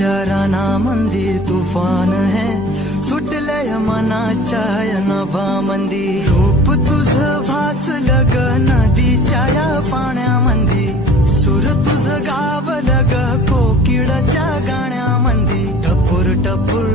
तुझ्या रानामंदी तुफान है, सुटलंय मनाच्या नभामंदी. रूप तुझं भासलं ग नदीच्या या पाण्यामंदी, सूर तुझं गावलं ग कोकिळच्या गाण्यामंदी. टपूर टपूर